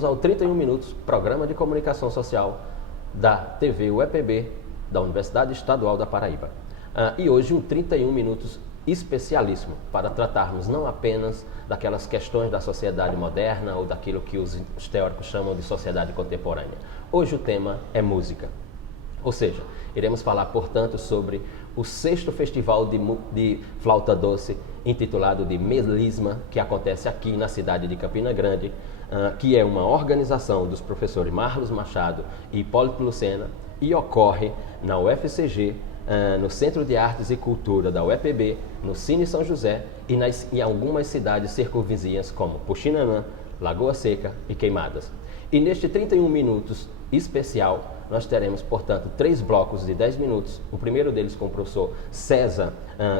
bem-vindos ao 31 Minutos, programa de comunicação social da TV UEPB, da Universidade Estadual da Paraíba. E hoje um 31 Minutos especialíssimo para tratarmos não apenas daquelas questões da sociedade moderna ou daquilo que os teóricos chamam de sociedade contemporânea. Hoje o tema é música. Ou seja, iremos falar, portanto, sobre o 6º Festival de Flauta Doce, intitulado de Melisma, que acontece aqui na cidade de Campina Grande, que é uma organização dos professores Marlos Machado e Hipólito Lucena e ocorre na UFCG, no Centro de Artes e Cultura da UEPB, no Cine São José e em algumas cidades circunvizinhas como Puxinanã, Lagoa Seca e Queimadas. E neste 31 Minutos especial, nós teremos, portanto, 3 blocos de 10 minutos. O primeiro deles com o professor César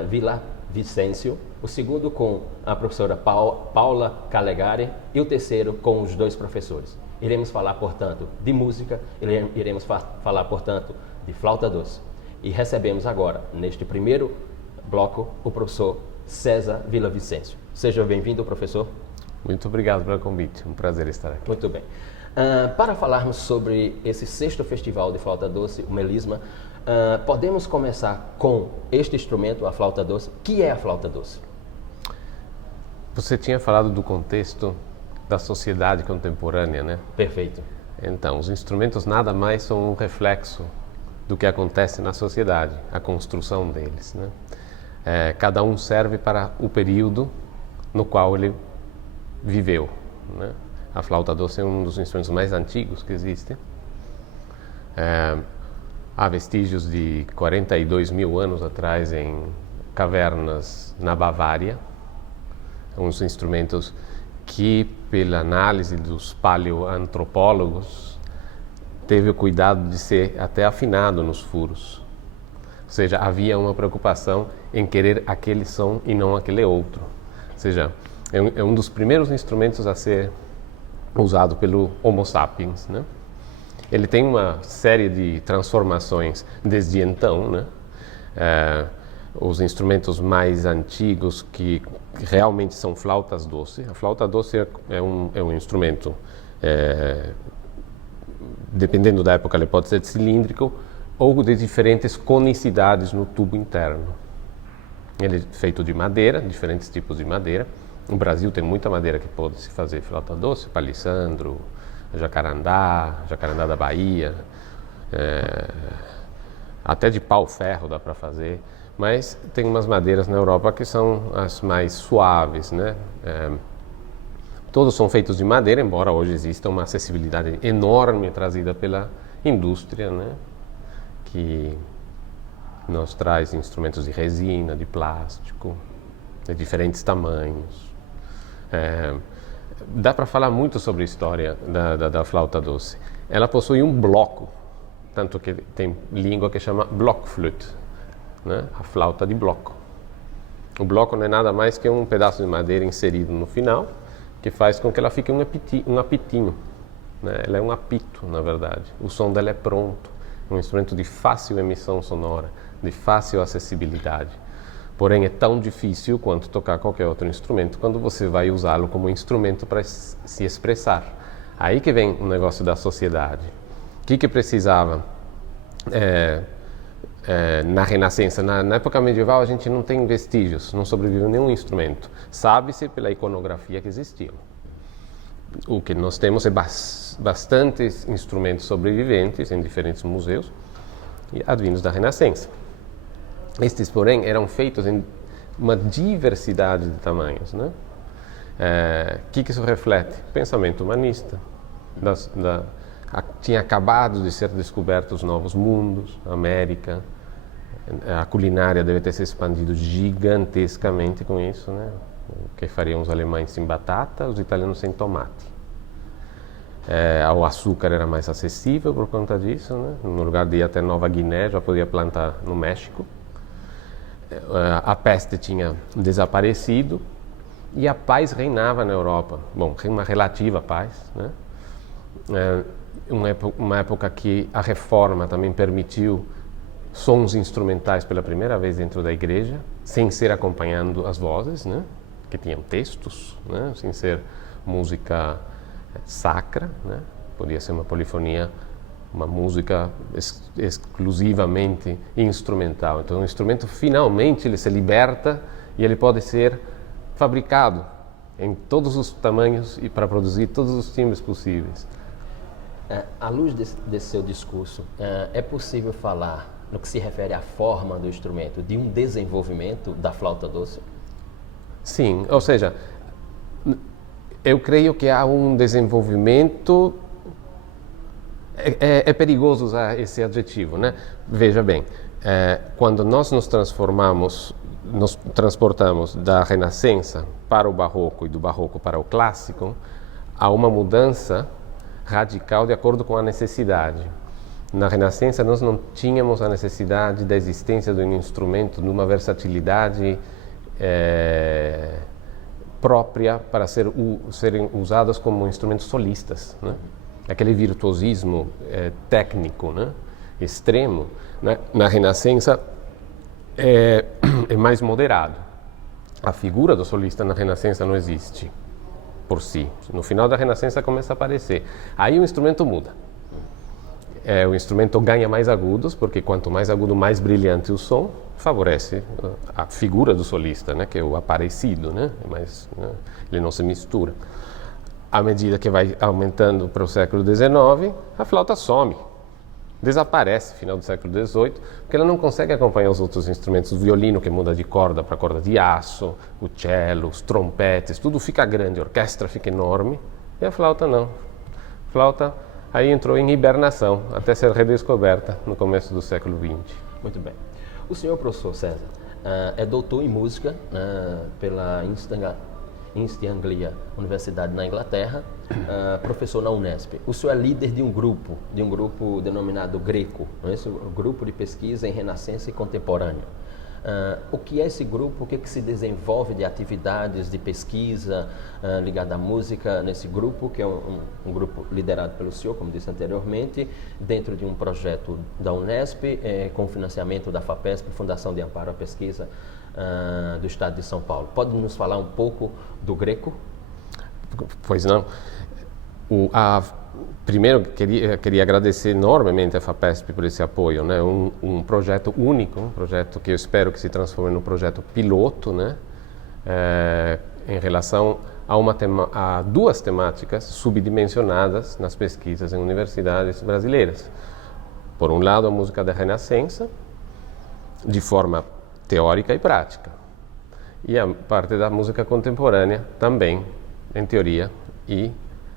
Villavicencio, o segundo com a professora Paula Calegari e o terceiro com os 2 professores. Iremos falar, portanto, de música, iremos falar, portanto, de flauta doce. E recebemos agora, neste primeiro bloco, o professor César Villavicencio. Seja bem-vindo, professor. Muito obrigado pelo convite, um prazer estar aqui. Muito bem. Para falarmos sobre esse 6º Festival de Flauta Doce, o Melisma, podemos começar com este instrumento, a flauta doce. O que é a flauta doce? Você tinha falado do contexto da sociedade contemporânea, né? Perfeito. Então, os instrumentos nada mais são um reflexo do que acontece na sociedade, a construção deles, né? Cada um serve para o período no qual ele viveu, né? A flauta doce é um dos instrumentos mais antigos que existem. Há vestígios de 42 mil anos atrás em cavernas na Bavária. Uns instrumentos que, pela análise dos paleoantropólogos, teve o cuidado de ser até afinado nos furos. Ou seja, havia uma preocupação em querer aquele som e não aquele outro. Ou seja, é um dos primeiros instrumentos a ser usado pelo Homo sapiens, né? Ele tem uma série de transformações desde então, né? Os instrumentos mais antigos que realmente são flautas doce. A flauta doce é um instrumento, dependendo da época, ele pode ser cilíndrico ou de diferentes conicidades no tubo interno. Ele é feito de madeira, diferentes tipos de madeira. No Brasil tem muita madeira que pode se fazer flauta doce, palissandro, jacarandá da Bahia, até de pau-ferro dá para fazer, mas tem umas madeiras na Europa que são as mais suaves, né? Todos são feitos de madeira, embora hoje exista uma acessibilidade enorme trazida pela indústria, né? Que nos traz instrumentos de resina, de plástico, de diferentes tamanhos. Dá para falar muito sobre a história da flauta doce. Ela possui um bloco, tanto que tem língua que chama Blockflöte, né? A flauta de bloco. O bloco não é nada mais que um pedaço de madeira inserido no final, que faz com que ela fique um apitinho, né? Ela é um apito, na verdade. O som dela é pronto, um instrumento de fácil emissão sonora, de fácil acessibilidade. Porém, é tão difícil quanto tocar qualquer outro instrumento quando você vai usá-lo como instrumento para se expressar. Aí que vem o negócio da sociedade. O que precisava na Renascença? Na época medieval, a gente não tem vestígios, não sobreviveu nenhum instrumento. Sabe-se pela iconografia que existiam. O que nós temos é bastantes instrumentos sobreviventes em diferentes museus e advindos da Renascença. Estes, porém, eram feitos em uma diversidade de tamanhos, né? Que isso reflete? Pensamento humanista. Tinha acabado de ser descobertos novos mundos, a América. A culinária deve ter se expandido gigantescamente com isso, né? O que fariam os alemães sem batata, os italianos sem tomate. O açúcar era mais acessível por conta disso, né? No lugar de ir até Nova Guiné, já podia plantar no México. A peste tinha desaparecido e a paz reinava na Europa. Bom, uma relativa paz, né? Uma época que a reforma também permitiu sons instrumentais pela primeira vez dentro da igreja, sem ser acompanhando as vozes, né? Que tinham textos, né? Sem ser música sacra, né? Podia ser uma polifonia, uma música exclusivamente instrumental. Então o instrumento finalmente ele se liberta e ele pode ser fabricado em todos os tamanhos e para produzir todos os timbres possíveis. À luz desse seu discurso, é possível falar, no que se refere à forma do instrumento, de um desenvolvimento da flauta doce? Sim, ou seja, eu creio que há um desenvolvimento. É perigoso usar esse adjetivo, né? Veja bem, quando nós nos transportamos da Renascença para o Barroco e do Barroco para o Clássico, há uma mudança radical de acordo com a necessidade. Na Renascença nós não tínhamos a necessidade da existência de um instrumento numa versatilidade própria para serem usados como instrumentos solistas, né? Aquele virtuosismo técnico, né? Extremo, né? Na Renascença é mais moderado. A figura do solista na Renascença não existe por si. No final da Renascença começa a aparecer. Aí o instrumento muda. O instrumento ganha mais agudos, porque quanto mais agudo, mais brilhante o som, favorece a figura do solista, né? Que é o aparecido, né? Mas ele não se mistura. À medida que vai aumentando para o século XIX, a flauta some, desaparece no final do século XVIII, porque ela não consegue acompanhar os outros instrumentos. O violino que muda de corda para corda de aço, o cello, os trompetes, tudo fica grande, a orquestra fica enorme, e a flauta não. A flauta aí entrou em hibernação, até ser redescoberta no começo do século XX. Muito bem. O senhor, professor César, é doutor em música pela East Anglia Universidade na Inglaterra, professor na Unesp. O senhor é líder de um grupo denominado Greco, não é isso? Um grupo de pesquisa em Renascença e Contemporâneo. O que é esse grupo? O que se desenvolve de atividades de pesquisa ligada à música nesse grupo, que é um grupo liderado pelo senhor, como disse anteriormente, dentro de um projeto da Unesp, com financiamento da FAPESP, Fundação de Amparo à Pesquisa do Estado de São Paulo. Pode nos falar um pouco do Greco? Pois não. Primeiro, queria agradecer enormemente a FAPESP por esse apoio, né? Um projeto único, um projeto que eu espero que se transforme num projeto piloto, né? Em relação a duas temáticas subdimensionadas nas pesquisas em universidades brasileiras. Por um lado, a música da Renascença, de forma teórica e prática, e a parte da música contemporânea também, em teoria e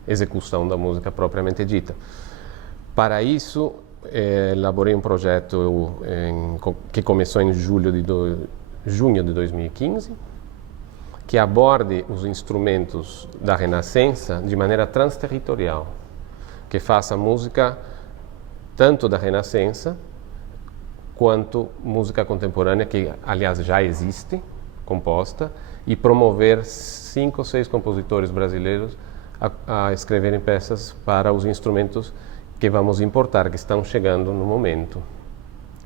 execução da música propriamente dita. Para isso, elaborei um projeto que começou em junho de 2015, que aborde os instrumentos da Renascença de maneira transterritorial, que faça música tanto da Renascença quanto música contemporânea, que aliás já existe, composta, e promover 5 ou 6 compositores brasileiros a escreverem peças para os instrumentos que vamos importar, que estão chegando no momento.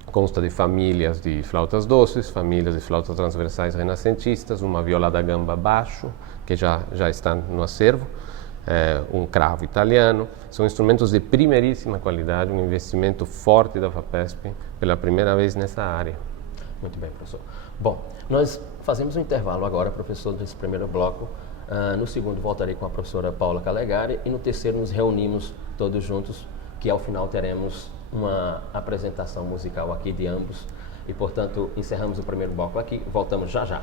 Consta de famílias de flautas doces, famílias de flautas transversais renascentistas, uma viola da gamba baixo, que já está no acervo, um cravo italiano. São instrumentos de primeiríssima qualidade, um investimento forte da FAPESP pela primeira vez nessa área. Muito bem, professor. Bom, nós fazemos um intervalo agora, professor, desse primeiro bloco. No segundo voltarei com a professora Paula Calegari e no terceiro nos reunimos todos juntos, que ao final teremos uma apresentação musical aqui de ambos e, portanto, encerramos o primeiro bloco aqui. Voltamos já já.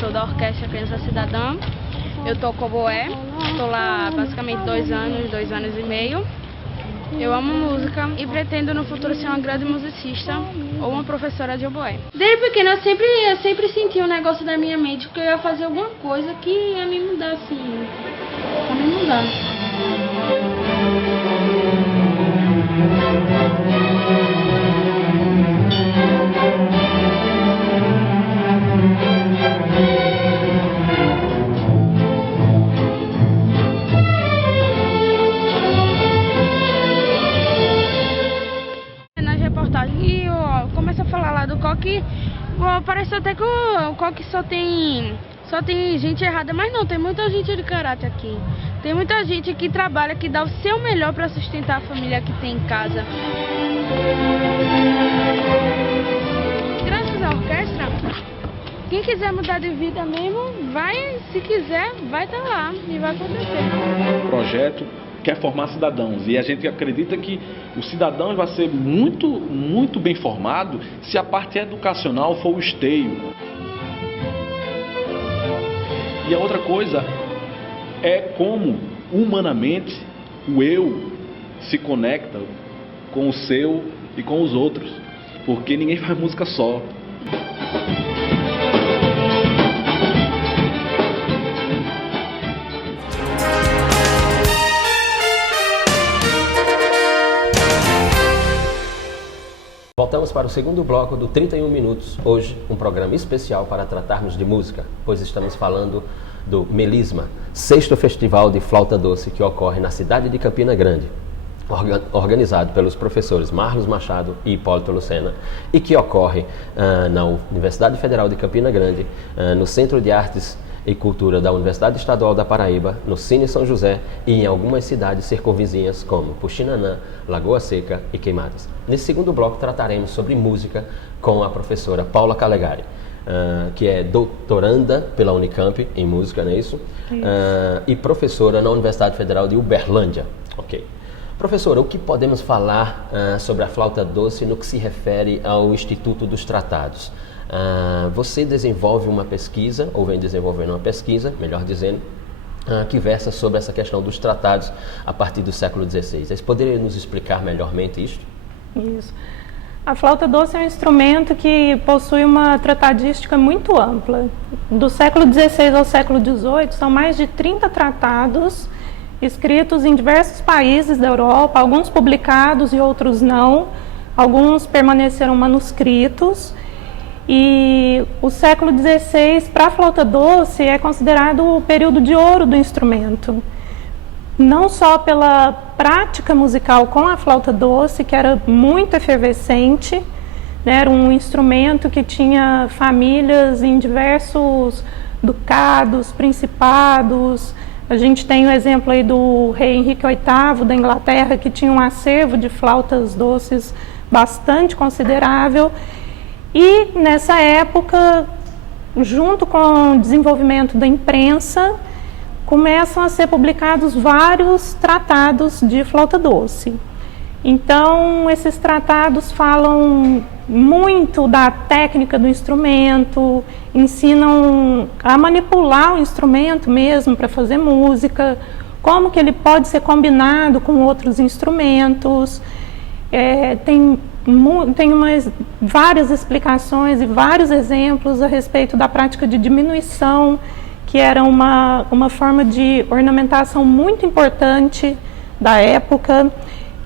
Sou da Orquestra Criança Cidadã, eu toco oboé, estou lá basicamente 2 anos e meio. Eu amo música e pretendo no futuro ser uma grande musicista ou uma professora de oboé. Desde pequena eu sempre senti um negócio da minha mente que eu ia fazer alguma coisa que ia me mudar assim, ia me mudar. que parece até que o coque só tem gente errada, mas não, tem muita gente de caráter aqui. Tem muita gente que trabalha, que dá o seu melhor para sustentar a família que tem em casa. Graças à orquestra, quem quiser mudar de vida mesmo, vai, se quiser, vai estar lá e vai acontecer. O projeto quer formar cidadãos e a gente acredita que o cidadão vai ser muito bem formado se a parte educacional for o esteio. E a outra coisa é como, humanamente, o eu se conecta com o seu e com os outros, porque ninguém faz música só. Voltamos para o segundo bloco do 31 Minutos, hoje um programa especial para tratarmos de música, pois estamos falando do Melisma, 6º Festival de Flauta Doce que ocorre na cidade de Campina Grande, organizado pelos professores Marlos Machado e Hipólito Lucena, e que ocorre na Universidade Federal de Campina Grande, no Centro de Artes e Cultura da Universidade Estadual da Paraíba, no Cine São José e em algumas cidades circunvizinhas como Puxinanã, Lagoa Seca e Queimadas. Nesse segundo bloco trataremos sobre música com a professora Paula Calegari, que é doutoranda pela Unicamp em música, não é isso? E professora na Universidade Federal de Uberlândia. Ok. Professora, o que podemos falar sobre a flauta doce no que se refere ao Instituto dos Tratados? Você desenvolve uma pesquisa, ou vem desenvolvendo uma pesquisa, melhor dizendo, que versa sobre essa questão dos tratados a partir do século XVI. Vocês poderiam nos explicar melhormente isso? Isso. A flauta doce é um instrumento que possui uma tratadística muito ampla. Do século XVI ao século XVIII, são mais de 30 tratados escritos em diversos países da Europa, alguns publicados e outros não, alguns permaneceram manuscritos. E o século XVI, para a flauta doce, é considerado o período de ouro do instrumento. Não só pela prática musical com a flauta doce, que era muito efervescente, né? Era um instrumento que tinha famílias em diversos ducados, principados. A gente tem o exemplo aí do rei Henrique VIII da Inglaterra, que tinha um acervo de flautas doces bastante considerável. E nessa época, junto com o desenvolvimento da imprensa, começam a ser publicados vários tratados de flauta doce. Então, esses tratados falam muito da técnica do instrumento, ensinam a manipular o instrumento mesmo para fazer música, como que ele pode ser combinado com outros instrumentos. Tem várias explicações e vários exemplos a respeito da prática de diminuição, que era uma forma de ornamentação muito importante da época.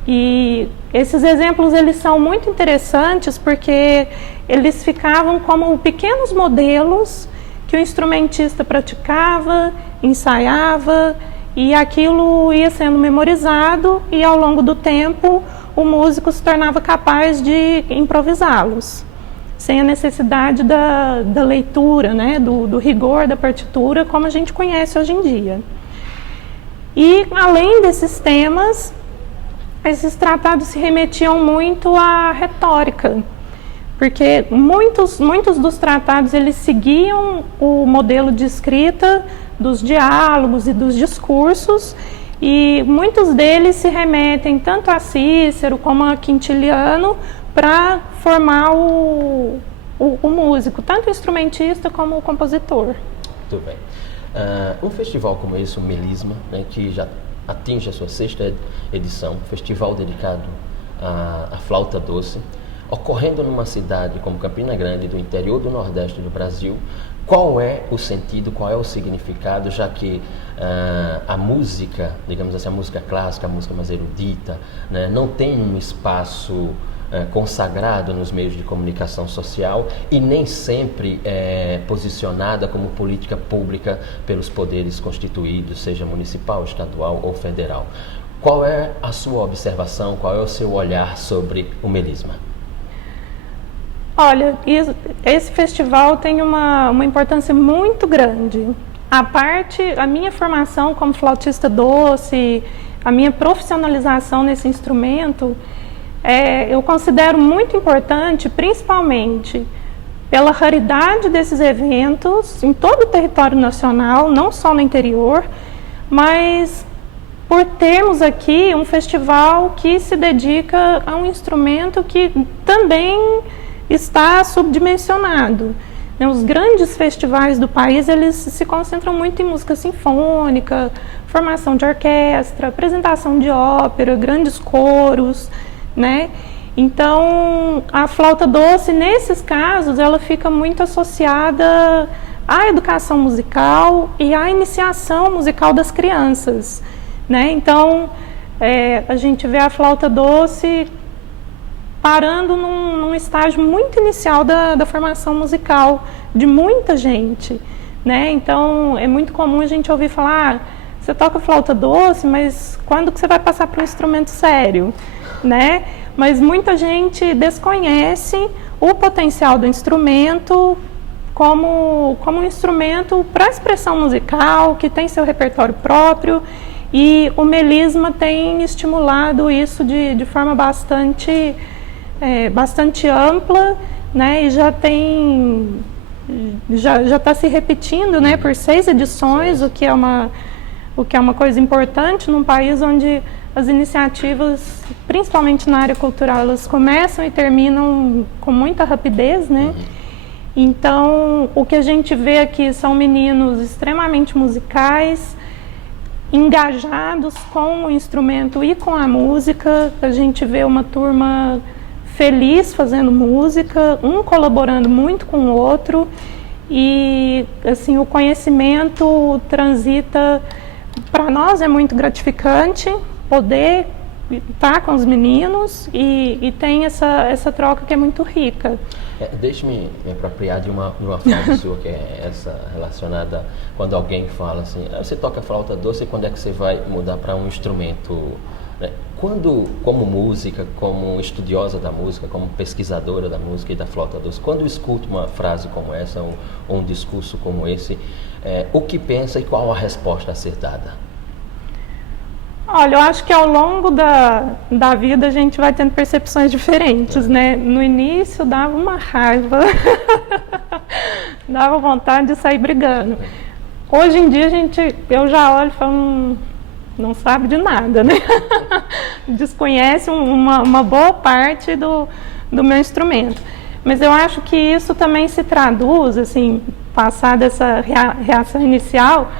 E esses exemplos eles são muito interessantes porque eles ficavam como pequenos modelos que o instrumentista praticava, ensaiava, e aquilo ia sendo memorizado e ao longo do tempo o músico se tornava capaz de improvisá-los, sem a necessidade da leitura, né, do rigor da partitura, como a gente conhece hoje em dia. E, além desses temas, esses tratados se remetiam muito à retórica, porque muitos dos tratados eles seguiam o modelo de escrita dos diálogos e dos discursos, e muitos deles se remetem tanto a Cícero como a Quintiliano para formar o músico, tanto o instrumentista como o compositor. Muito bem. Um festival como esse, o Melisma, né, que já atinge a sua 6ª edição, festival dedicado à flauta doce, ocorrendo numa cidade como Campina Grande, do interior do Nordeste do Brasil, qual é o sentido, qual é o significado, já que a música, digamos assim, a música clássica, a música mais erudita, né, não tem um espaço consagrado nos meios de comunicação social e nem sempre é posicionada como política pública pelos poderes constituídos, seja municipal, estadual ou federal. Qual é a sua observação, qual é o seu olhar sobre o melisma? Olha, esse festival tem uma importância muito grande. A minha formação como flautista doce, a minha profissionalização nesse instrumento, eu considero muito importante, principalmente pela raridade desses eventos em todo o território nacional, não só no interior, mas por termos aqui um festival que se dedica a um instrumento que também está subdimensionado. Os grandes festivais do país, eles se concentram muito em música sinfônica, formação de orquestra, apresentação de ópera, grandes coros, né? Então, a flauta doce, nesses casos, ela fica muito associada à educação musical e à iniciação musical das crianças, né? Então, a gente vê a flauta doce parando num estágio muito inicial da formação musical de muita gente, né? Então, é muito comum a gente ouvir falar, você toca flauta doce, mas quando que você vai passar para um instrumento sério, né? Mas muita gente desconhece o potencial do instrumento como um instrumento para expressão musical, que tem seu repertório próprio, e o melisma tem estimulado isso de forma bastante ampla, né? E já está se repetindo, né, por 6 edições, o que é uma coisa importante num país onde as iniciativas, principalmente na área cultural, elas começam e terminam com muita rapidez, né? Então, o que a gente vê aqui são meninos extremamente musicais, engajados com o instrumento e com a música. A gente vê uma turma feliz fazendo música, um colaborando muito com o outro, e assim, o conhecimento transita. Para nós é muito gratificante poder estar com os meninos e tem essa troca que é muito rica. Deixe-me me apropriar de uma frase sua, que é essa relacionada quando alguém fala assim, você toca flauta doce, quando é que você vai mudar para um instrumento? Quando, como música, como estudiosa da música, como pesquisadora da música e da flauta doce, quando eu escuto uma frase como essa, ou um discurso como esse, o que pensa e qual a resposta a ser dada? Olha, eu acho que ao longo da vida a gente vai tendo percepções diferentes, né? No início dava uma raiva, dava vontade de sair brigando. Hoje em dia eu já olho e falo, não sabe de nada, né? Desconhece uma boa parte do meu instrumento. Mas eu acho que isso também se traduz, assim, passada essa reação inicial,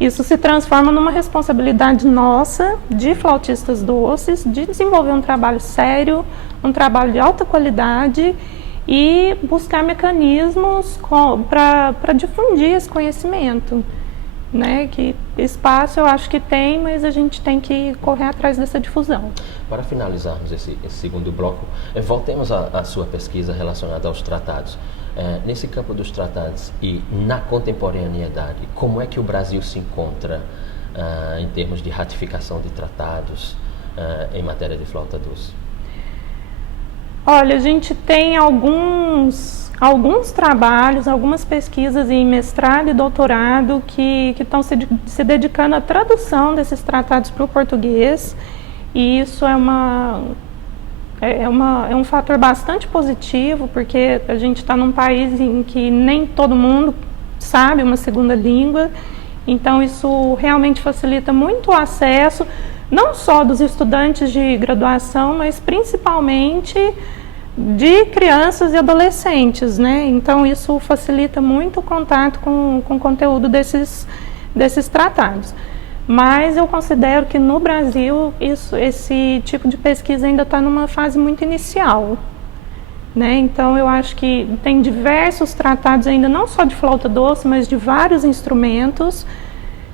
isso se transforma numa responsabilidade nossa, de flautistas doces, de desenvolver um trabalho sério, um trabalho de alta qualidade e buscar mecanismos para difundir esse conhecimento, né? Que espaço eu acho que tem, mas a gente tem que correr atrás dessa difusão. Para finalizarmos esse segundo bloco, voltemos à sua pesquisa relacionada aos tratados. Nesse campo dos tratados e na contemporaneidade, como é que o Brasil se encontra em termos de ratificação de tratados em matéria de flauta doce? Olha, a gente tem alguns trabalhos, algumas pesquisas em mestrado e doutorado que estão se dedicando à tradução desses tratados para o português, e isso é um fator bastante positivo, porque a gente está num país em que nem todo mundo sabe uma segunda língua, então isso realmente facilita muito o acesso, não só dos estudantes de graduação, mas principalmente de crianças e adolescentes, né? Então isso facilita muito o contato com o conteúdo desses tratados. Mas eu considero que no Brasil esse tipo de pesquisa ainda está numa fase muito inicial, né? Então eu acho que tem diversos tratados ainda, não só de flauta doce, mas de vários instrumentos.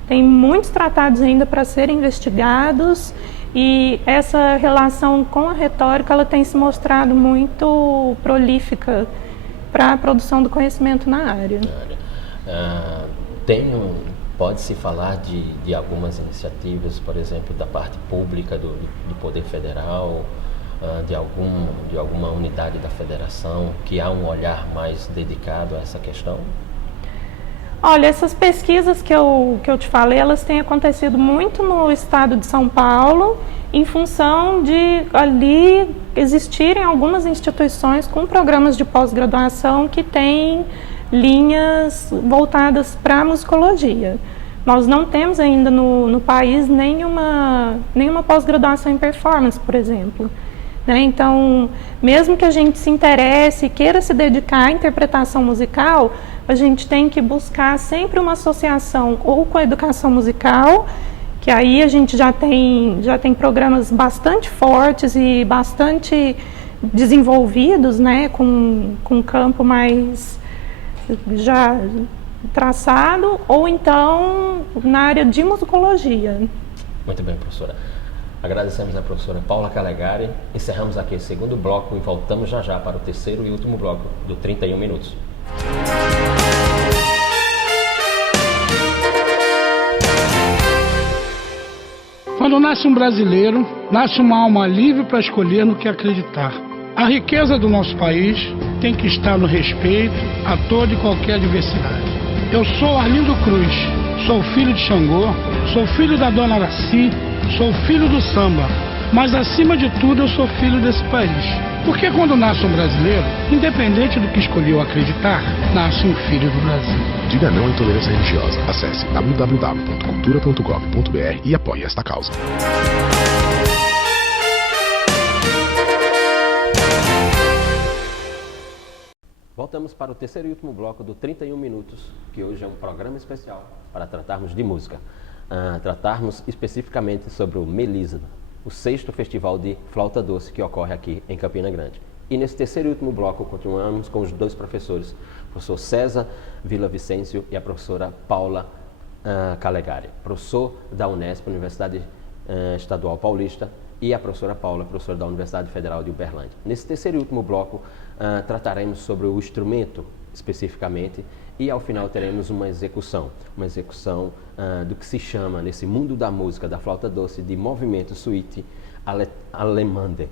Tem muitos tratados ainda para serem investigados, e essa relação com a retórica ela tem se mostrado muito prolífica para a produção do conhecimento na área. Pode-se falar de algumas iniciativas, por exemplo, da parte pública do Poder Federal, de alguma unidade da federação, que há um olhar mais dedicado a essa questão? Olha, essas pesquisas que eu te falei, elas têm acontecido muito no estado de São Paulo, em função de ali existirem algumas instituições com programas de pós-graduação que têm linhas voltadas para a musicologia. Nós não temos ainda no país nenhuma pós-graduação em performance, por exemplo. Né? Então, mesmo que a gente se interesse e queira se dedicar à interpretação musical, a gente tem que buscar sempre uma associação ou com a educação musical, que aí a gente já tem programas bastante fortes e bastante desenvolvidos, né? com um campo mais já traçado, ou então na área de musicologia. Muito bem, professora. Agradecemos a professora Paula Calegari. Encerramos aqui o segundo bloco e voltamos já para o terceiro e último bloco do 31 Minutos. Quando nasce um brasileiro, nasce uma alma livre para escolher no que acreditar. A riqueza do nosso país tem que estar no respeito a toda e qualquer diversidade. Eu sou Arlindo Cruz, sou filho de Xangô, sou filho da Dona Araci, sou filho do samba, mas acima de tudo eu sou filho desse país. Porque quando nasce um brasileiro, independente do que escolheu acreditar, nasce um filho do Brasil. Diga não à intolerância religiosa. Acesse www.cultura.gov.br e apoie esta causa. Voltamos para o terceiro e último bloco do 31 Minutos, que hoje é um programa especial para tratarmos de música. Tratarmos especificamente sobre o Melisa, o 6º Festival de Flauta Doce que ocorre aqui em Campina Grande. E nesse terceiro e último bloco continuamos com os dois professores, o professor César Villavicencio e a professora Paula Calegari, professor da Unesp, Universidade Estadual Paulista, e a professora Paula, professora da Universidade Federal de Uberlândia. Nesse terceiro e último bloco trataremos sobre o instrumento especificamente, e ao final teremos uma execução do que se chama, nesse mundo da música, da flauta doce, de movimento suite allemande,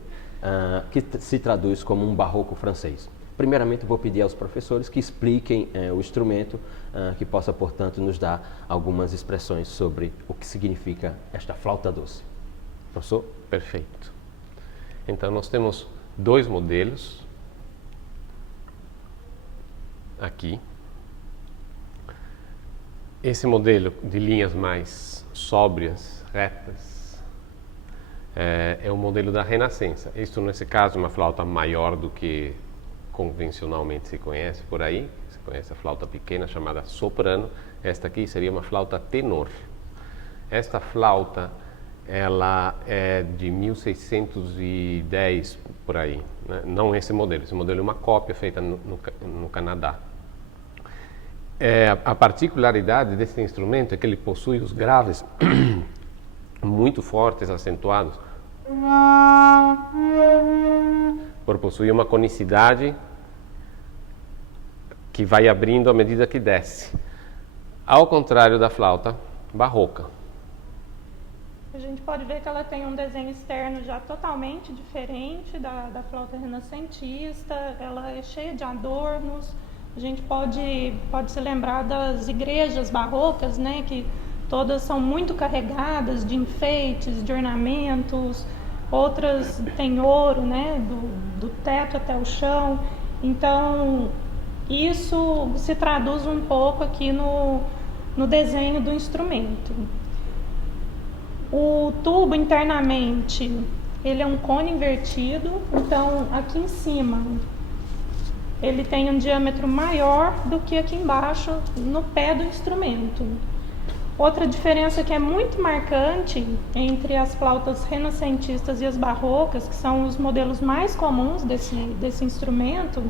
que se traduz como um barroco francês. Primeiramente vou pedir aos professores que expliquem o instrumento, que possa, portanto, nos dar algumas expressões sobre o que significa esta flauta doce. Professor? Perfeito. Então nós temos dois modelos aqui. Esse modelo de linhas mais sóbrias, retas, é o modelo da Renascença. Isto, nesse caso, é uma flauta maior do que convencionalmente se conhece por aí. Se conhece a flauta pequena chamada soprano. Esta aqui seria uma flauta tenor. Esta flauta, ela é de 1610 por aí, né? Não esse modelo. Esse modelo é uma cópia feita no Canadá. A particularidade desse instrumento é que ele possui os graves muito fortes, acentuados, por possuir uma conicidade que vai abrindo à medida que desce, ao contrário da flauta barroca. A gente pode ver que ela tem um desenho externo já totalmente diferente da flauta renascentista, ela é cheia de adornos. A gente pode se lembrar das igrejas barrocas, né, que todas são muito carregadas de enfeites, de ornamentos, outras têm ouro, né, do teto até o chão. Então, isso se traduz um pouco aqui no desenho do instrumento. O tubo internamente, ele é um cone invertido, então aqui em cima ele tem um diâmetro maior do que aqui embaixo no pé do instrumento. Outra diferença que é muito marcante entre as flautas renascentistas e as barrocas, que são os modelos mais comuns desse instrumento,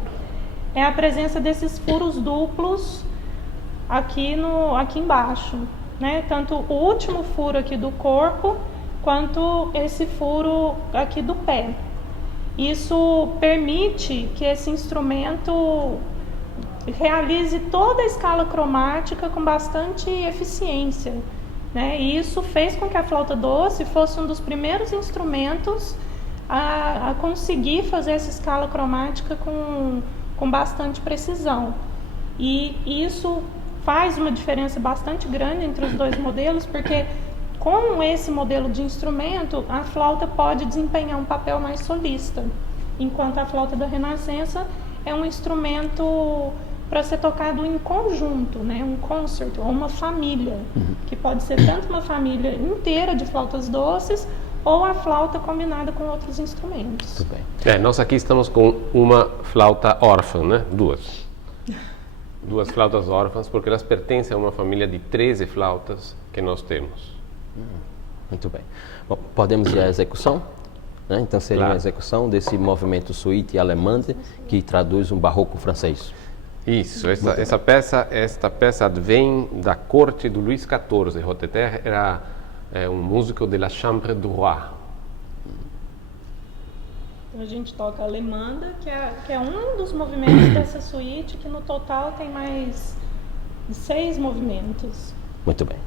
é a presença desses furos duplos aqui embaixo, né? Tanto o último furo aqui do corpo, quanto esse furo aqui do pé. Isso permite que esse instrumento realize toda a escala cromática com bastante eficiência, né? E isso fez com que a flauta doce fosse um dos primeiros instrumentos a conseguir fazer essa escala cromática com bastante precisão. E isso faz uma diferença bastante grande entre os dois modelos, porque com esse modelo de instrumento, a flauta pode desempenhar um papel mais solista, enquanto a flauta da Renascença é um instrumento para ser tocado em conjunto, né? Um concerto, ou uma família, que pode ser tanto uma família inteira de flautas doces, ou a flauta combinada com outros instrumentos. Muito bem. Nós aqui estamos com uma flauta órfã, né? Duas flautas órfãs, porque elas pertencem a uma família de 13 flautas que nós temos. Muito bem. Bom, podemos ir à execução? Né? Então seria Claro. uma execução desse movimento suíte alemande que traduz um barroco francês. Isso, esta peça vem da corte do Luís XIV. Roteter era um músico da Chambre du Roi. Então a gente toca a Alemanda, que é um dos movimentos dessa suíte, que no total tem mais 6 movimentos. Muito bem.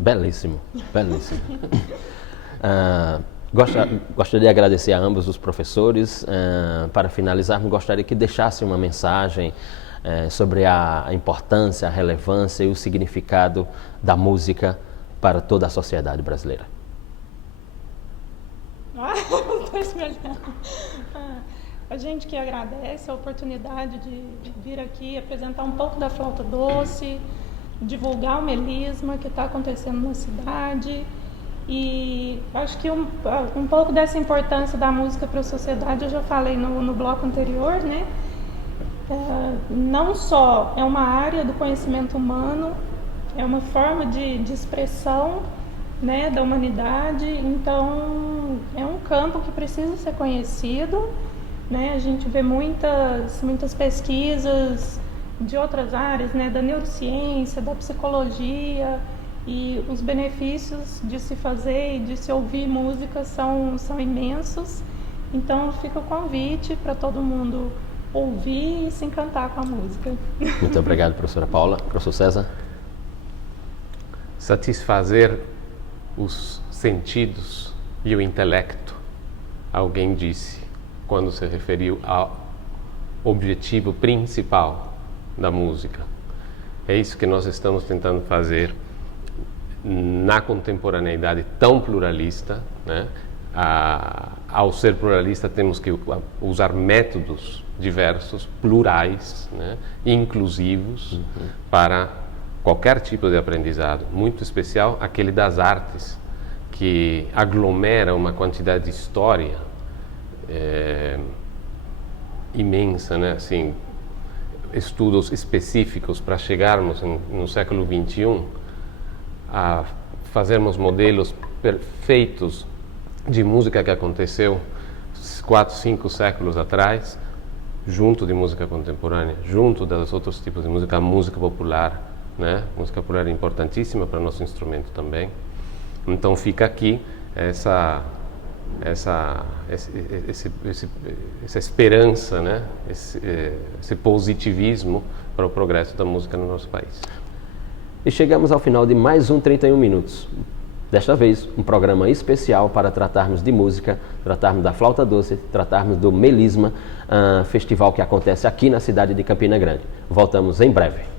Belíssimo, belíssimo. Gostaria de agradecer a ambos os professores. Para finalizarmos, gostaria que deixassem uma mensagem sobre a importância, a relevância e o significado da música para toda a sociedade brasileira. Estou espelhando. A gente que agradece a oportunidade de vir aqui apresentar um pouco da flauta doce, divulgar o melisma que está acontecendo na cidade, e acho que um pouco dessa importância da música para a sociedade eu já falei no bloco anterior, né? Não só é uma área do conhecimento humano, é uma forma de expressão, né, da humanidade, então é um campo que precisa ser conhecido, né? A gente vê muitas pesquisas de outras áreas, né, da neurociência, da psicologia, e os benefícios de se fazer e de se ouvir música são imensos. Então fica o convite para todo mundo ouvir e se encantar com a música. Muito obrigado, professora Paula. Professor César? Satisfazer os sentidos e o intelecto, alguém disse quando se referiu ao objetivo principal da música. É isso que nós estamos tentando fazer na contemporaneidade tão pluralista, né? Ao ser pluralista, temos que usar métodos diversos, plurais, né? Inclusivos, para qualquer tipo de aprendizado, muito especial aquele das artes, que aglomera uma quantidade de história imensa, né? Assim, estudos específicos para chegarmos no século XXI a fazermos modelos perfeitos de música que aconteceu 4, 5 séculos atrás, junto de música contemporânea, junto dos outros tipos de música, a música popular, né? Música popular é importantíssima para o nosso instrumento também. Então fica aqui essa esperança, né? Esse positivismo para o progresso da música no nosso país. E chegamos ao final de mais um 31 Minutos. Desta vez, um programa especial para tratarmos de música, tratarmos da flauta doce, tratarmos do Melisma, festival que acontece aqui na cidade de Campina Grande. Voltamos em breve.